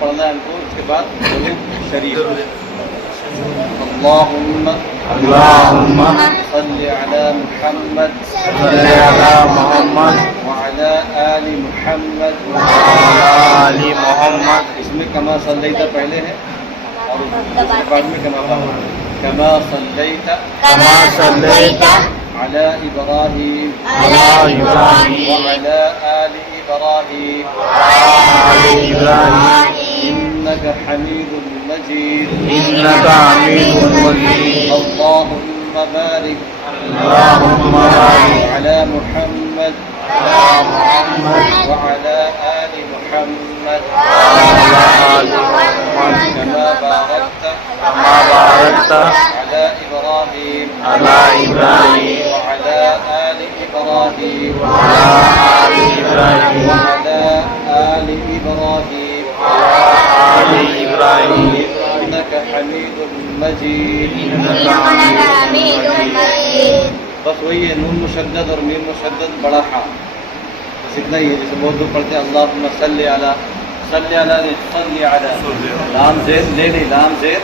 पढ़ना है हमको। इसके बाद शरीफ अल्लाहुम्मा सल्ली अला मुहम्मद व अला आलि मुहम्मद। इसमें कमा सल्लैता पहले है और उसके बाद में कमा सल्लैता अला इब्राहीम व अला आलि इब्राहीम इन्नका हमीदुम मजीद। अल्लाहुम्मा बारिक अला मुहम्मद व अला आलि मुहम्मद कमा बारकता अला इब्राहीम व अला आलि इब्राहीम इन्नका हमीदुम मजीद। बस वही है, नून मुशद्दद और मीम मुशद्दद बड़ा हा, बस इतना ही है। जैसे बहुत लोग पढ़ते हैं अल्लाहुम्मा सल्ली अला, सल्ली अला लाम ज़ेर ले ली, लाम ज़ेर